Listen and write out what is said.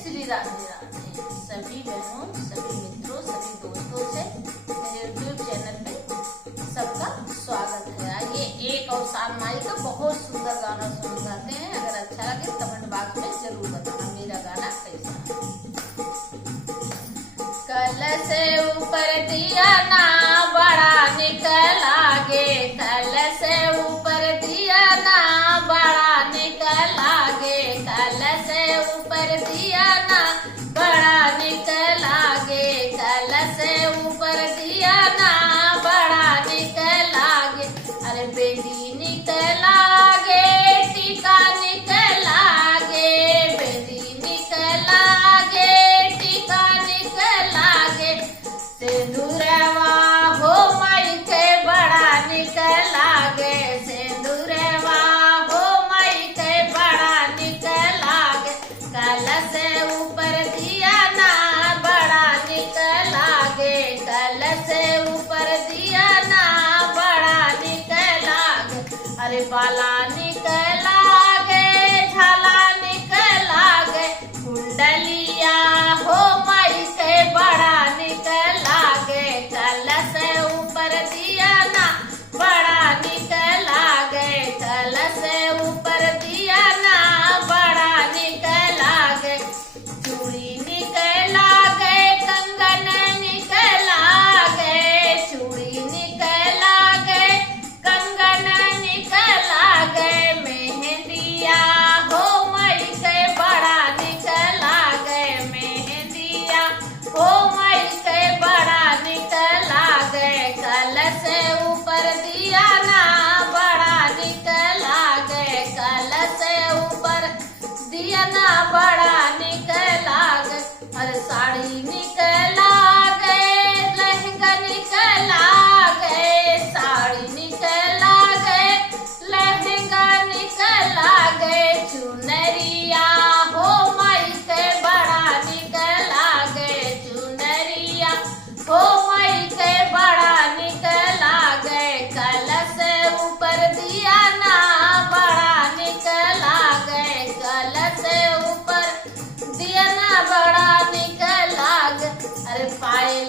श्री राधे राधे। सभी बहनों, सभी मित्रों, सभी दोस्तों से मेरे YouTube चैनल पे सबका स्वागत है। आइए एक अवसान माई का बहुत सुंदर गाना सुनाते हैं। अगर अच्छा लगे कमेंट बॉक्स में जरूर बताना मेरा गाना कैसा है। कल से ऊपर दिया ना बड़ा निकल आगे, कल से ऊपर दिया ना बड़ा निकल आगे, कल से ऊपर दिया ना बड़ा निकल आगे, कल से ऊपर दिया ना बड़ा निकल आगे। अरे बेदी निकल आगे, टीका निकल आगे, बेदी निकल आगे, टीका निकल आगे, सिंदूरवा हो माई के बड़ा निकल आगे, सिंदूरवा हो माई के बड़ा निकल आगे, कल से ऊपर दिया ना बड़ा निकल आगे, कल से ऊपर दिया ना बड़ा निकल आगे। अरे बाला निकल आगे, झाला निकल आगे, कुंडलिया हो माई के बड़ा निकल आगे, कल से ऊपर दिया ना बड़ा निकल आगे, कल से ऊपर दिया ना बड़ा निकल आगे। चूड़ी निकल आगे, कंगन निकल आगे, चूड़ी निकल आगे, कंगन निकल आगे, मेहंदिया हो माई के बड़ा निकल आगे, मेहंदिया हो माई के बड़ा निकल आगे, कल से ऊपर दिया ना बड़ा निकल आगे, कल से ऊपर दिया ना बड़ा निकल आगे। अरे साड़ी निकल आगे, लहंगा निकल आगे, साड़ी निकल आगे, लहंगा निकल आगे, चुनरिया हो माई के बड़ा निकल आगे, चुनरिया हो माई के बड़ा निकल आगे, कल से ऊपर दिया ना बड़ा निकल आगे, कल से ऊपर दिया ना बड़ा निकल आगे। अरे पायल